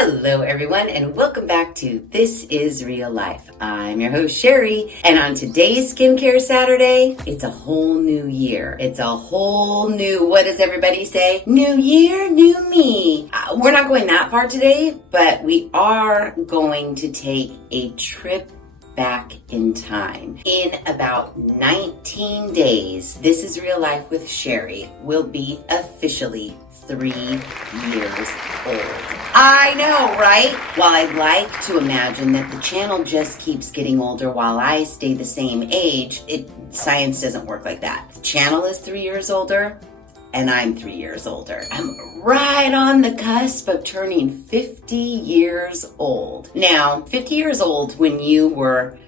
Hello everyone and welcome back to This Is Real Life. I'm your host Sheri, and on today's Skincare Saturday, it's a whole new year. It's a whole new, what does everybody say? New year, new me. We're not going that far today, but we are going to take a trip back in time. In about 19 days, This Is Real Life with Sheri will be officially 3 years old. I know, right? While I'd like to imagine that the channel just keeps getting older while I stay the same age, science doesn't work like that. The channel is 3 years older, and I'm 3 years older. I'm right on the cusp of turning 50 years old. Now, 50 years old when you were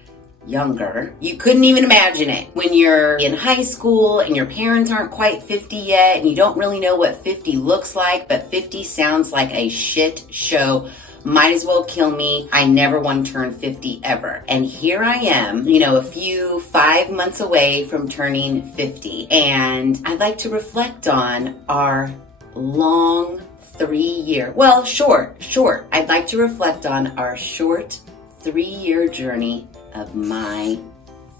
younger, you couldn't even imagine it. When you're in high school and your parents aren't quite 50 yet and you don't really know what 50 looks like, but 50 sounds like a shit show. Might as well kill me. I never want to turn 50 ever. And here I am, a 5 months away from turning 50. And I'd like to reflect on our long 3-year, short. I'd like to reflect on our short 3-year journey of my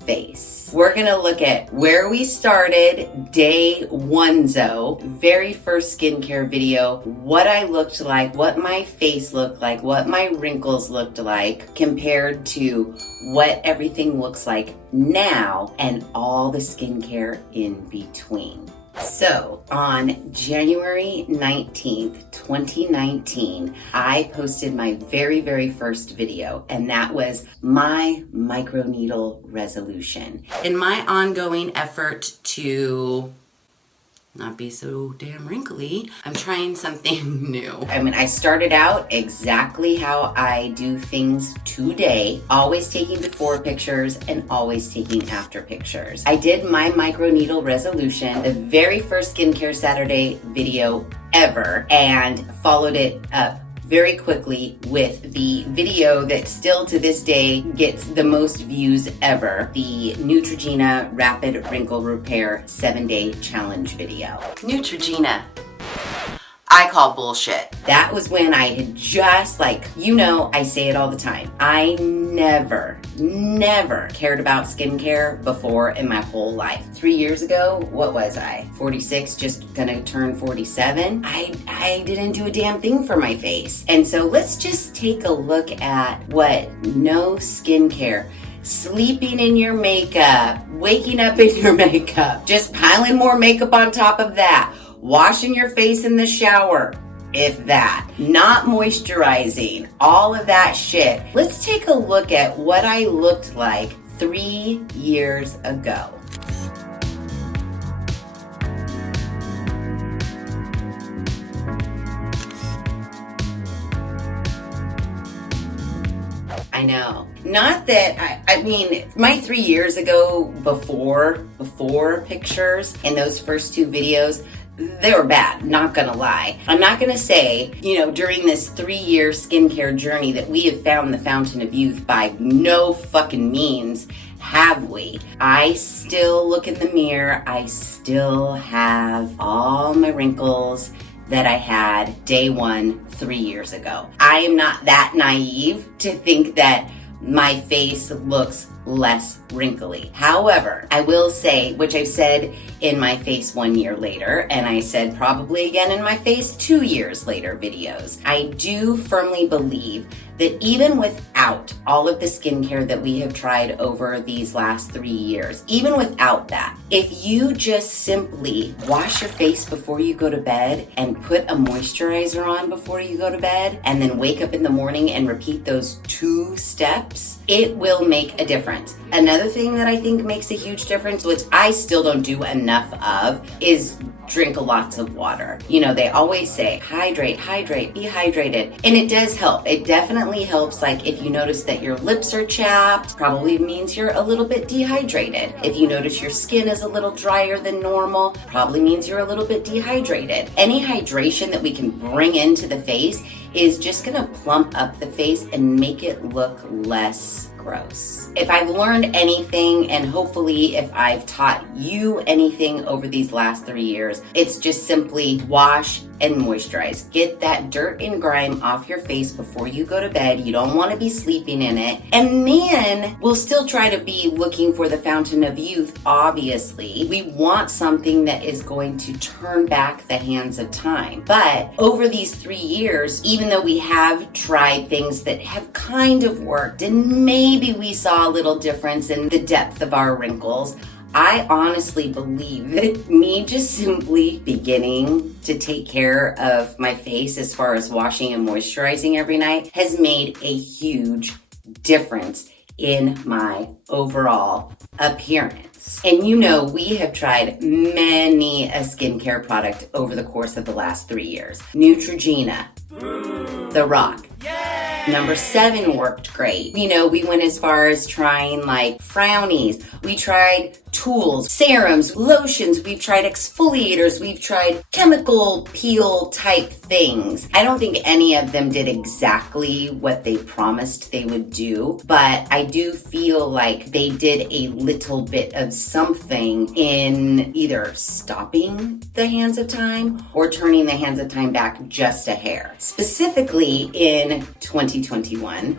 face. We're gonna look at where we started, day one-zo, very first skincare video, what I looked like, what my face looked like, what my wrinkles looked like, compared to what everything looks like now, and all the skincare in between. So, on January 19th, 2019, I posted my very, very first video, and that was my microneedle resolution. In my ongoing effort to not be so damn wrinkly, I'm trying something new. I started out exactly how I do things today, always taking before pictures and always taking after pictures. I did my microneedle resolution, the very first Skincare Saturday video ever, and followed it up very quickly with the video that still to this day gets the most views ever, the Neutrogena Rapid Wrinkle Repair 7-Day Challenge video. Neutrogena, I call bullshit. That was when I had just I say it all the time. I never cared about skincare before in my whole life. 3 years ago, what was I? 46, just gonna turn 47. I didn't do a damn thing for my face. And so let's just take a look at what no skincare, sleeping in your makeup, waking up in your makeup, just piling more makeup on top of that, washing your face in the shower, if that, not moisturizing, all of that shit. Let's take a look at what I looked like 3 years ago. I know. Not that, my 3 years ago before pictures and those first 2 videos, they were bad, not gonna lie. I'm not gonna say, during this 3-year skincare journey that we have found the fountain of youth by no fucking means have we. I still look in the mirror, I still have all my wrinkles that I had day one 3 years ago. I am not that naive to think that my face looks less wrinkly. However, I will say, which I've said in my face 1 year later, and I said probably again in my face 2 years later videos, I do firmly believe that even without all of the skincare that we have tried over these last 3 years, even without that, if you just simply wash your face before you go to bed and put a moisturizer on before you go to bed, and then wake up in the morning and repeat those 2 steps, it will make a difference. Another thing that I think makes a huge difference, which I still don't do enough of, is drink lots of water. They always say, hydrate, be hydrated. And it does help. It definitely helps. Like if you notice that your lips are chapped, probably means you're a little bit dehydrated. If you notice your skin is a little drier than normal, probably means you're a little bit dehydrated. Any hydration that we can bring into the face is just gonna plump up the face and make it look less gross. If I've learned anything, and hopefully if I've taught you anything over these last 3 years, it's just simply wash and moisturize. Get that dirt and grime off your face before you go to bed. You don't want to be sleeping in it. And then we'll still try to be looking for the fountain of youth, obviously. We want something that is going to turn back the hands of time. But over these 3 years, even though we have tried things that have kind of worked and maybe we saw a little difference in the depth of our wrinkles, I honestly believe that me just simply beginning to take care of my face as far as washing and moisturizing every night has made a huge difference in my overall appearance. And you know, we have tried many a skincare product over the course of the last 3 years. Neutrogena, The Rock. Number 7 worked great. You know, we went as far as trying like frownies. We tried tools, serums, lotions. We've tried exfoliators. We've tried chemical peel type things. I don't think any of them did exactly what they promised they would do, but I do feel like they did a little bit of something in either stopping the hands of time or turning the hands of time back just a hair. Specifically in 2021,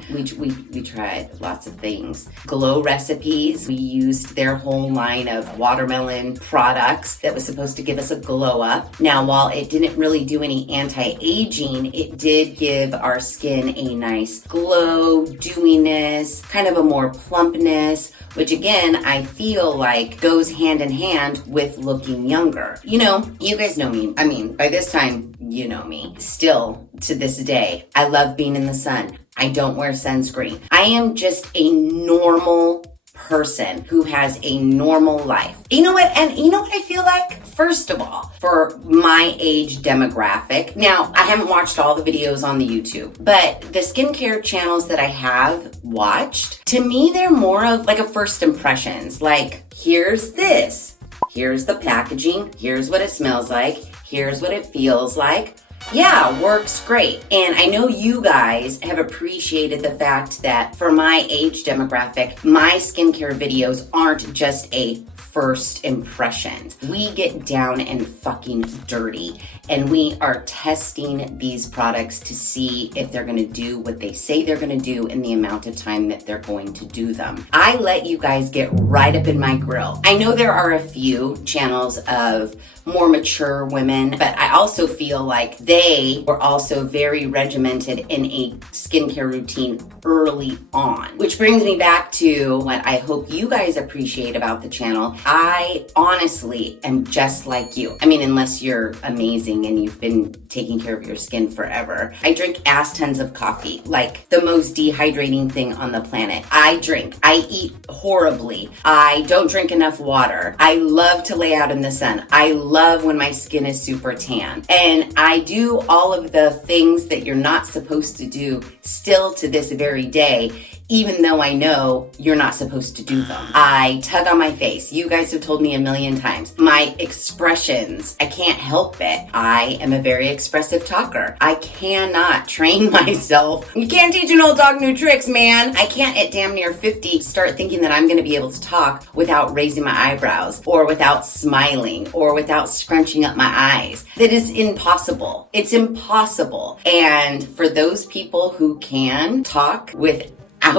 we tried lots of things. Glow Recipes, we used their whole line of watermelon products that was supposed to give us a glow up. Now, while it didn't really do any anti-aging, it did give our skin a nice glow, dewiness, kind of a more plumpness, which again, I feel like goes hand in hand with looking younger. You know, you guys know me. I mean, by this time, you know me. Still, to this day, I love being in the sun. I don't wear sunscreen. I am just a normal person who has a normal life. You know what? And you know what I feel like? First of all, for my age demographic, now I haven't watched all the videos on the YouTube, but the skincare channels that I have watched, to me, they're more of like a first impressions. Like, here's this, here's the packaging, here's what it smells like, here's what it feels like. Yeah, works great. And I know you guys have appreciated the fact that for my age demographic, my skincare videos aren't just a first impression. We get down and fucking dirty, and we are testing these products to see if they're gonna do what they say they're gonna do in the amount of time that they're going to do them. I let you guys get right up in my grill. I know there are a few channels of more mature women, but I also feel like they were also very regimented in a skincare routine early on. Which brings me back to what I hope you guys appreciate about the channel. I honestly am just like you. I mean, unless you're amazing and you've been taking care of your skin forever. I drink ass tons of coffee, like the most dehydrating thing on the planet. I drink. I eat horribly. I don't drink enough water. I love to lay out in the sun. I love when my skin is super tan. And I do all of the things that you're not supposed to do still to this very day, even though I know you're not supposed to do them. I tug on my face. You guys have told me a million times. My expressions, I can't help it. I am a very expressive talker. I cannot train myself. You can't teach an old dog new tricks, man. I can't at damn near 50 start thinking that I'm gonna be able to talk without raising my eyebrows or without smiling or without scrunching up my eyes. That is impossible. It's impossible. And for those people who can talk without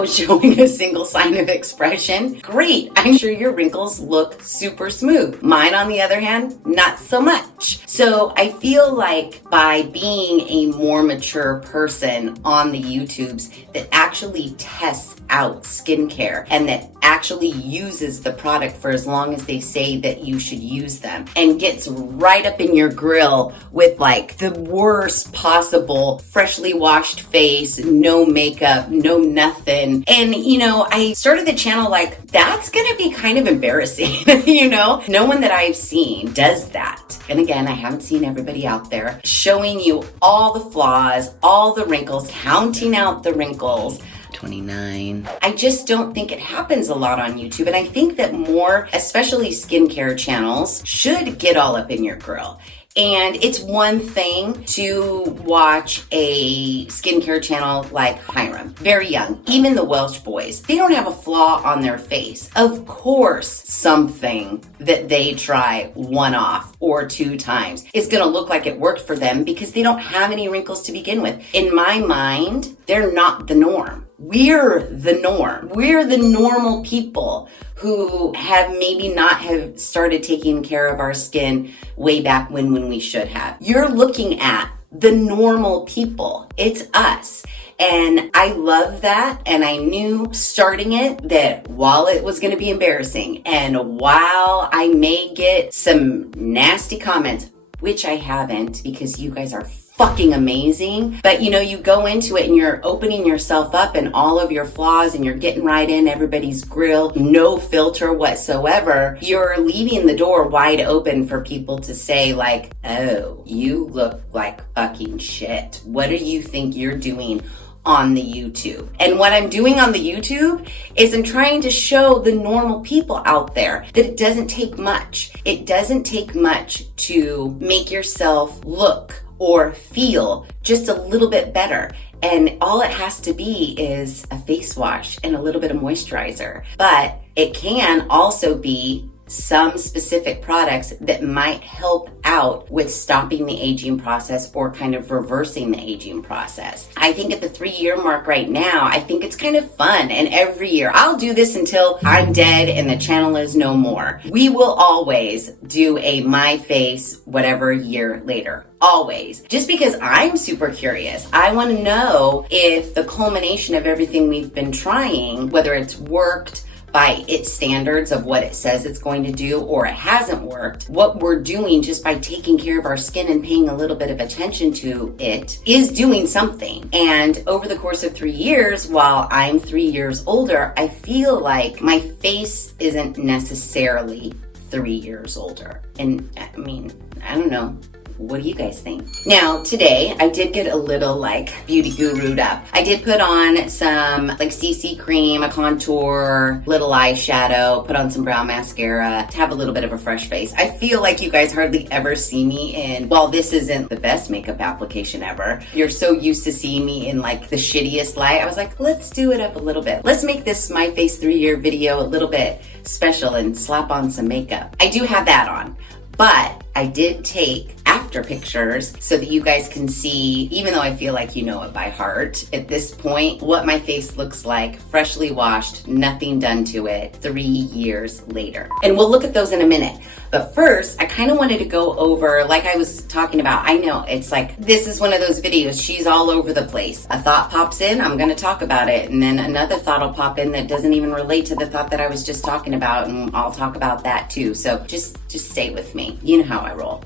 showing a single sign of expression, great. I'm sure your wrinkles look super smooth. Mine, on the other hand, not so much. So I feel like by being a more mature person on the YouTubes that actually tests out skincare and that actually uses the product for as long as they say that you should use them and gets right up in your grill with like the worst possible freshly washed face, no makeup, no nothing. And you know, I started the channel like, that's gonna be kind of embarrassing. You know, no one that I've seen does that. And again, I haven't seen everybody out there showing you all the flaws, all the wrinkles, counting out the wrinkles. 29. I just don't think it happens a lot on YouTube. And I think that more, especially skincare channels, should get all up in your grill And it's one thing to watch a skincare channel like Hiram, very young, even the Welsh boys, they don't have a flaw on their face. Of course, something that they try one off or two times is gonna look like it worked for them because they don't have any wrinkles to begin with. In my mind, they're not the norm. We're the norm. We're the normal people who have maybe not have started taking care of our skin way back when we should have. You're looking at the normal people. It's us. And I love that. And I knew starting it that while it was going to be embarrassing and while I may get some nasty comments, which I haven't because you guys are fucking amazing. But you go into it and you're opening yourself up and all of your flaws and you're getting right in everybody's grill, no filter whatsoever. You're leaving the door wide open for people to say like, oh, you look like fucking shit. What do you think you're doing on the YouTube? And what I'm doing on the YouTube is I'm trying to show the normal people out there that it doesn't take much. It doesn't take much to make yourself look or feel just a little bit better. And all it has to be is a face wash and a little bit of moisturizer. But it can also be some specific products that might help out with stopping the aging process or kind of reversing the aging process. I think at the 3-year mark right now, I think it's kind of fun. And every year, I'll do this until I'm dead and the channel is no more. We will always do a my face whatever year later. Always. Just because I'm super curious. I want to know if the culmination of everything we've been trying, whether it's worked by its standards of what it says it's going to do or it hasn't worked, what we're doing just by taking care of our skin and paying a little bit of attention to it is doing something. And over the course of 3 years, while I'm 3 years older, I feel like my face isn't necessarily 3 years older. And I mean, I don't know. What do you guys think? Now, today, I did get a little beauty guru'd up. I did put on some CC cream, a contour, little eyeshadow, put on some brow mascara to have a little bit of a fresh face. I feel like you guys hardly ever see me in, while this isn't the best makeup application ever, you're so used to seeing me in the shittiest light. I was like, let's do it up a little bit. Let's make this My Face 3-year video a little bit special and slap on some makeup. I do have that on, but I did take after pictures so that you guys can see, even though I feel like you know it by heart at this point, what my face looks like, freshly washed, nothing done to it, 3 years later. And we'll look at those in a minute. But first, I kind of wanted to go over, like I was talking about, I know it's this is one of those videos, she's all over the place. A thought pops in, I'm gonna talk about it, and then another thought will pop in that doesn't even relate to the thought that I was just talking about, and I'll talk about that too. So just stay with me. You know how I roll.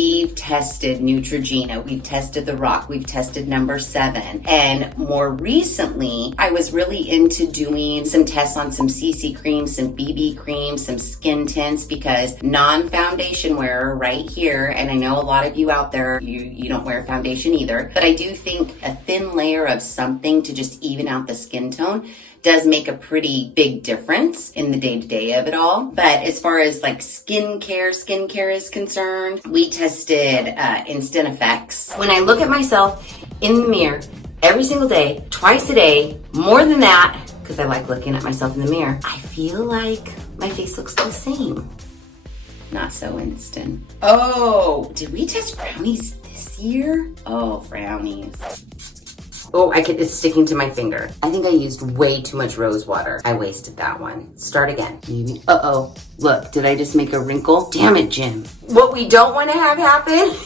We've tested Neutrogena, we've tested The Rock, we've tested number 7. And more recently, I was really into doing some tests on some CC cream, some BB cream, some skin tints, because non-foundation wearer right here, and I know a lot of you out there, you don't wear foundation either, but I do think a thin layer of something to just even out the skin tone does make a pretty big difference in the day-to-day of it all. But as far as skincare is concerned, we tested Instant Effects. When I look at myself in the mirror every single day, twice a day, more than that, because I like looking at myself in the mirror, I feel like my face looks the same. Not so instant. Oh, did we test brownies this year? Oh, brownies. Oh, it's sticking to my finger. I think I used way too much rose water. I wasted that one. Start again. Uh-oh. Look, did I just make a wrinkle? Damn it, Jim. What we don't want to have happen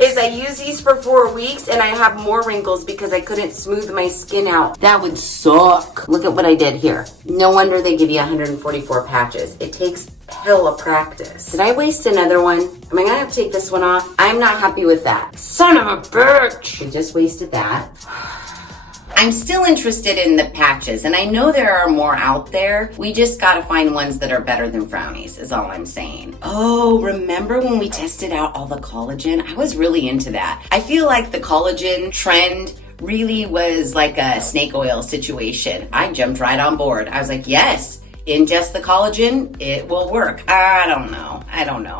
is I use these for 4 weeks and I have more wrinkles because I couldn't smooth my skin out. That would suck. Look at what I did here. No wonder they give you 144 patches. It takes hella practice. Did I waste another one? Am I gonna have to take this one off? I'm not happy with that. Son of a bitch! I just wasted that. I'm still interested in the patches, and I know there are more out there. We just gotta find ones that are better than Frownies, is all I'm saying. Oh, remember when we tested out all the collagen? I was really into that. I feel like the collagen trend really was like a snake oil situation. I jumped right on board. I was like, yes, ingest the collagen, it will work. I don't know.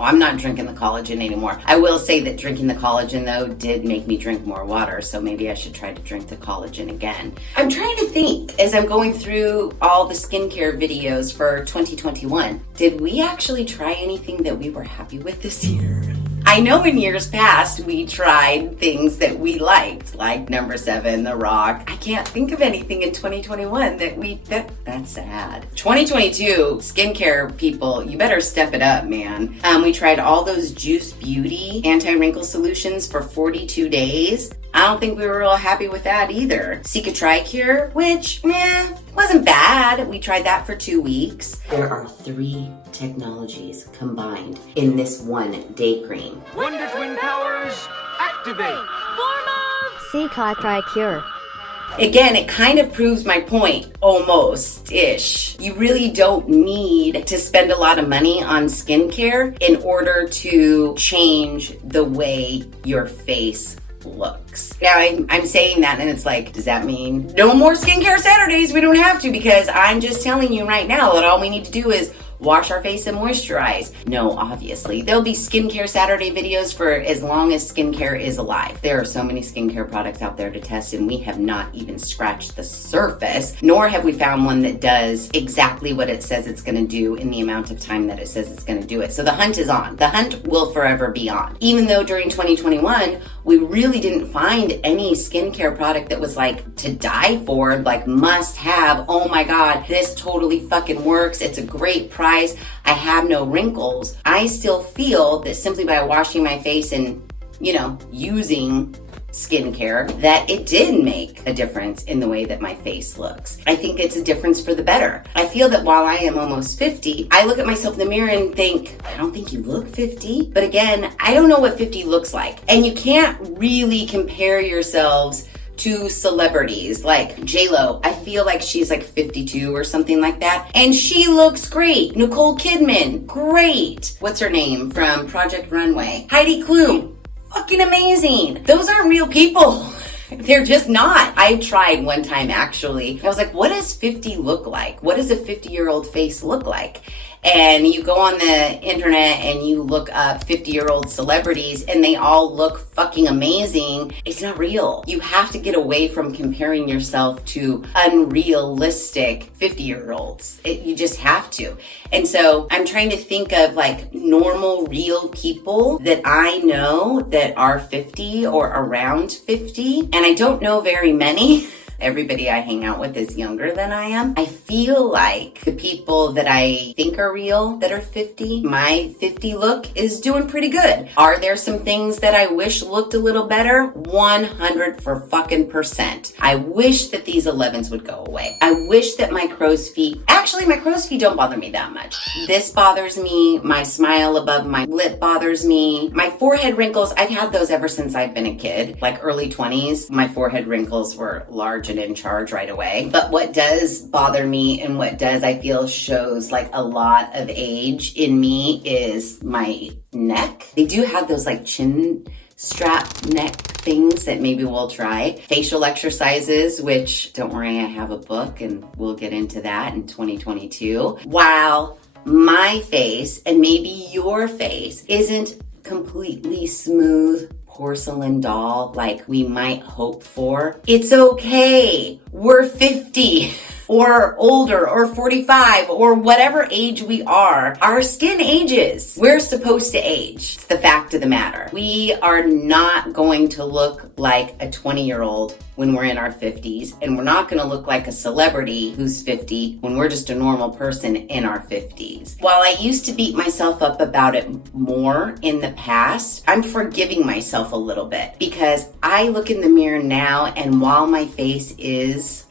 I'm not drinking the collagen anymore. I will say that drinking the collagen, though, did make me drink more water, so maybe I should try to drink the collagen again. I'm trying to think, as I'm going through all the skincare videos for 2021, did we actually try anything that we were happy with this year? I know in years past we tried things that we liked, like number 7, The Rock. I can't think of anything in 2021 that's sad. 2022 skincare people, you better step it up, man. We tried all those Juice Beauty anti-wrinkle solutions for 42 days. I don't think we were real happy with that either. Cicatricure, which, wasn't bad. We tried that for 2 weeks. There are 3 technologies combined in this one day cream. Wonder Twin powers, activate! Cicatricure. Again, it kind of proves my point, almost-ish. You really don't need to spend a lot of money on skincare in order to change the way your face looks. Now, I'm saying that and it's like, does that mean no more skincare Saturdays? We don't have to, because I'm just telling you right now that all we need to do is wash our face and moisturize. No, obviously. There'll be skincare Saturday videos for as long as skincare is alive. There are so many skincare products out there to test, and we have not even scratched the surface, nor have we found one that does exactly what it says it's gonna do in the amount of time that it says it's gonna do it. So the hunt is on. The hunt will forever be on. Even though during 2021, we really didn't find any skincare product that was like to die for, like must have, oh my God, this totally fucking works. It's a great price. I have no wrinkles. I still feel that simply by washing my face and, using skincare, that it did make a difference in the way that my face looks. I think it's a difference for the better. I feel that while I am almost 50, I look at myself in the mirror and think, I don't think you look 50. But again, I don't know what 50 looks like. And you can't really compare yourselves to celebrities like J-Lo. I feel like she's like 52 or something like that. And she looks great. Nicole Kidman, great. What's her name from Project Runway? Heidi Klum, fucking amazing. Those aren't real people. They're just not. I tried one time actually. I was like, what does 50 look like? What does a 50-year-old face look like? And you go on the internet and you look up 50-year-old celebrities and they all look fucking amazing. It's not real. You have to get away from comparing yourself to unrealistic 50-year-olds. You just have to. And so I'm trying to think of like normal, real people that I know that are 50 or around 50. And I don't know very many. Everybody I hang out with is younger than I am. I feel like the people that I think are real that are 50, my 50 look is doing pretty good. Are there some things that I wish looked a little better? 100 for fucking percent. I wish that these 11s would go away. I wish that my crow's feet don't bother me that much. This bothers me. My smile above my lip bothers me. My forehead wrinkles, I've had those ever since I've been a kid, like early 20s. My forehead wrinkles were large and in charge right away. But what does bother me and what does I feel shows like a lot of age in me is my neck. They do have those like chin strap neck things that maybe we'll try. Facial exercises, which don't worry, I have a book and we'll get into that in 2022. While my face and maybe your face isn't completely smooth porcelain doll like we might hope for, it's okay. We're 50 or older or 45 or whatever age we are. Our skin ages. We're supposed to age. It's the fact of the matter. We are not going to look like a 20-year-old when we're in our 50s, and we're not going to look like a celebrity who's 50 when we're just a normal person in our 50s. While I used to beat myself up about it more in the past, I'm forgiving myself a little bit because I look in the mirror now, and while my face is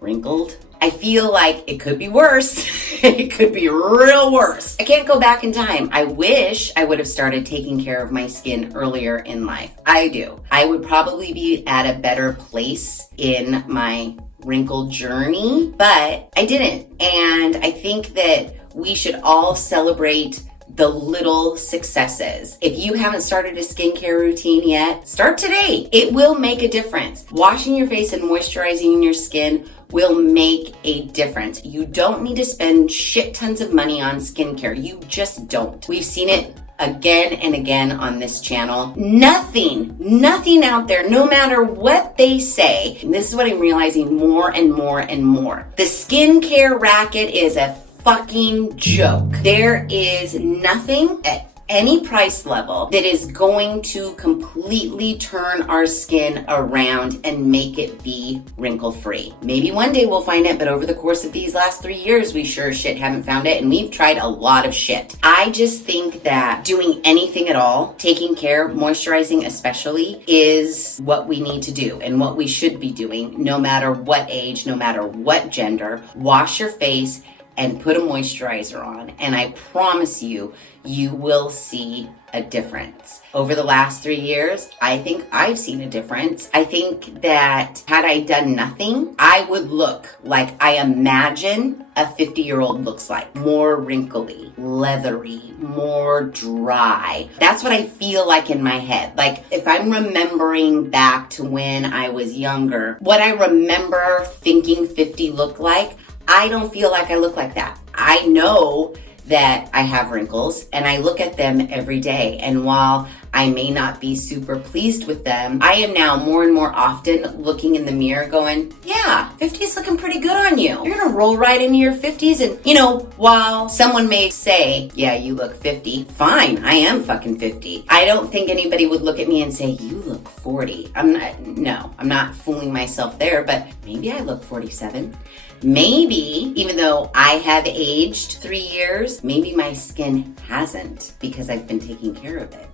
wrinkled, I feel like it could be worse. It could be real worse. I can't go back in time. I wish I would have started taking care of my skin earlier in life. I do. I would probably be at a better place in my wrinkle journey, but I didn't. And I think that we should all celebrate the little successes. If you haven't started a skincare routine yet, start today. It will make a difference. Washing your face and moisturizing your skin will make a difference. You don't need to spend shit tons of money on skincare. You just don't. We've seen it again and again on this channel. Nothing out there, no matter what they say, and this is what I'm realizing more and more and more. The skincare racket is a fucking joke. There is nothing at any price level that is going to completely turn our skin around and make it be wrinkle-free. Maybe one day we'll find it, but over the course of these last 3 years, we sure as shit haven't found it, and we've tried a lot of shit. I just think that doing anything at all, taking care, moisturizing especially, is what we need to do and what we should be doing no matter what age, no matter what gender. Wash your face and put a moisturizer on, and I promise you, you will see a difference. Over the last 3 years, I think I've seen a difference. I think that had I done nothing, I would look like I imagine a 50-year-old looks like. More wrinkly, leathery, more dry. That's what I feel like in my head. Like if I'm remembering back to when I was younger, what I remember thinking 50 looked like, I don't feel like I look like that. I know that I have wrinkles and I look at them every day. And while I may not be super pleased with them, I am now more and more often looking in the mirror going, yeah, 50's looking pretty good on you. You're gonna roll right into your 50s. And while someone may say, yeah, you look 50, fine, I am fucking 50. I don't think anybody would look at me and say, you look 40. I'm not fooling myself there, but maybe I look 47. Maybe, even though I have aged 3 years, maybe my skin hasn't because I've been taking care of it.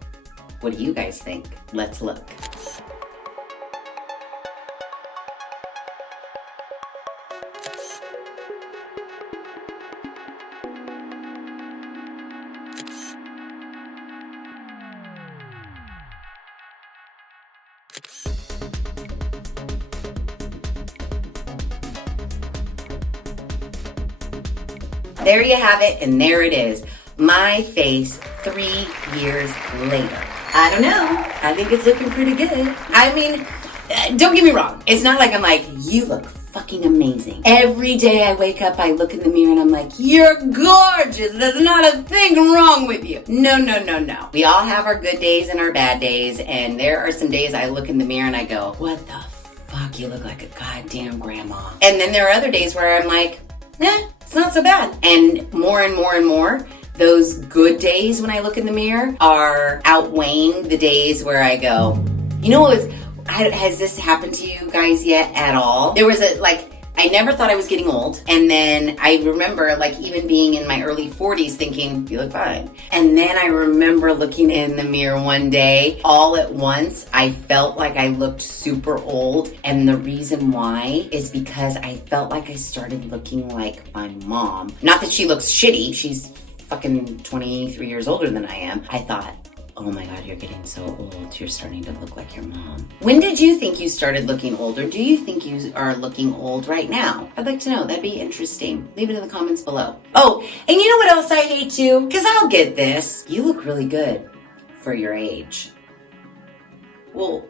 What do you guys think? Let's look. There you have it, and there it is. My face 3 years later. I don't know. I think it's looking pretty good. I mean, don't get me wrong. It's not like I'm like, you look fucking amazing. Every day I wake up, I look in the mirror and I'm like, you're gorgeous. There's not a thing wrong with you. No. We all have our good days and our bad days, and there are some days I look in the mirror and I go, what the fuck? You look like a goddamn grandma. And then there are other days where I'm like, it's not so bad. And more, those good days when I look in the mirror are outweighing the days where I go, has this happened to you guys yet at all? There was I never thought I was getting old. And then I remember even being in my early 40s thinking, you look fine. And then I remember looking in the mirror one day, all at once, I felt like I looked super old. And the reason why is because I felt like I started looking like my mom. Not that she looks shitty. She's fucking 23 years older than I am. I thought, oh my God, you're getting so old. You're starting to look like your mom. When did you think you started looking older? Do you think you are looking old right now? I'd like to know. That'd be interesting. Leave it in the comments below. Oh, and you know what else I hate too? Because I'll get this. You look really good for your age. Well,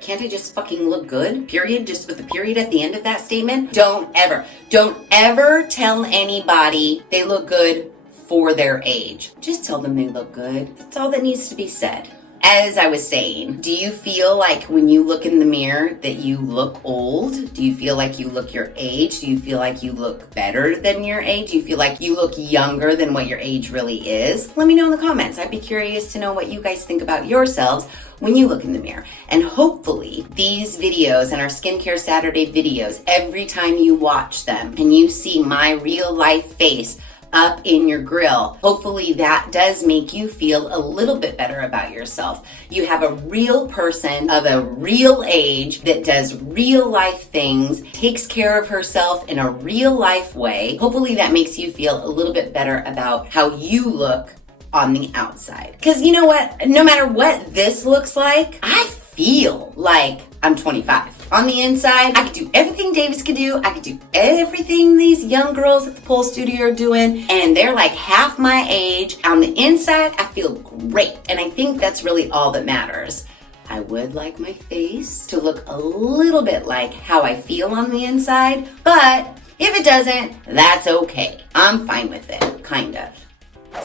can't I just fucking look good? Period. Just with the period at the end of that statement. Don't ever tell anybody they look good for their age. Just tell them they look good. That's all that needs to be said. As I was saying, do you feel like when you look in the mirror that you look old? Do you feel like you look your age? Do you feel like you look better than your age? Do you feel like you look younger than what your age really is? Let me know in the comments. I'd be curious to know what you guys think about yourselves when you look in the mirror. And hopefully these videos and our Skincare Saturday videos, every time you watch them and you see my real life face up in your grill, hopefully that does make you feel a little bit better about yourself. You have a real person of a real age that does real life things, takes care of herself in a real life way. Hopefully that makes you feel a little bit better about how you look on the outside. Because you know what? No matter what this looks like, I feel like I'm 25. On the inside, I could do everything Davis could do. I could do everything these young girls at the pole studio are doing, and they're like half my age. On the inside, I feel great, and I think that's really all that matters. I would like my face to look a little bit like how I feel on the inside, but if it doesn't, that's okay. I'm fine with it, kind of.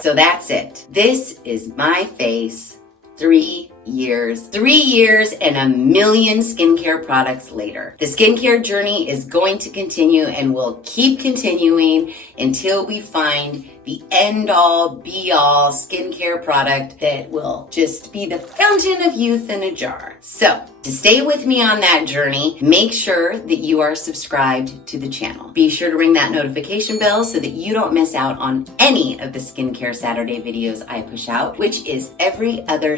So that's it. This is my face 3 years. 3 years and a million skincare products later. The skincare journey is going to continue and will keep continuing until we find the end-all, be-all skincare product that will just be the fountain of youth in a jar. So, to stay with me on that journey, make sure that you are subscribed to the channel. Be sure to ring that notification bell so that you don't miss out on any of the Skincare Saturday videos I push out, which is every other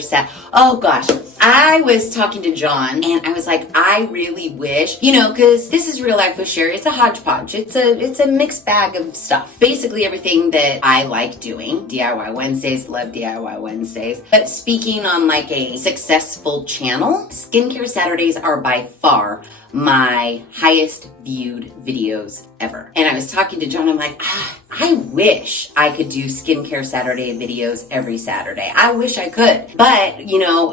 Oh gosh, I was talking to John and I was like, I really wish, because This Is Real Life with Sheri, it's a hodgepodge. It's a mixed bag of stuff. Basically everything that I like doing. DIY Wednesdays, love DIY Wednesdays. But speaking on like a successful channel, Skincare Saturdays are by far my highest viewed videos ever. And I was talking to John, I'm like, I wish I could do Skincare Saturday videos every Saturday. I wish I could. But,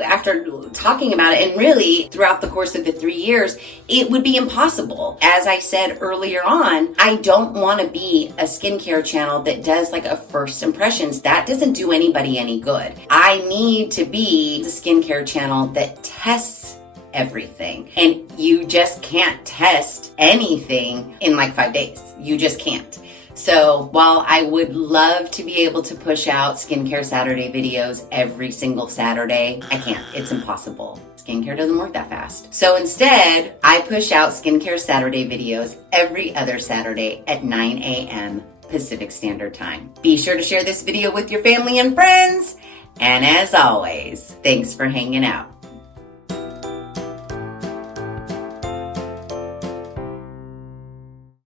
after talking about it, and really throughout the course of the 3 years, it would be impossible. As I said earlier on, I don't want to be a skincare channel that does like a first impressions. That doesn't do anybody any good. I need to be the skincare channel that tests everything. And you just can't test anything in like 5 days. You just can't. So while I would love to be able to push out Skincare Saturday videos every single Saturday, I can't. It's impossible. Skincare doesn't work that fast. So instead, I push out Skincare Saturday videos every other Saturday at 9 a.m. Pacific Standard Time. Be sure to share this video with your family and friends. And as always, thanks for hanging out.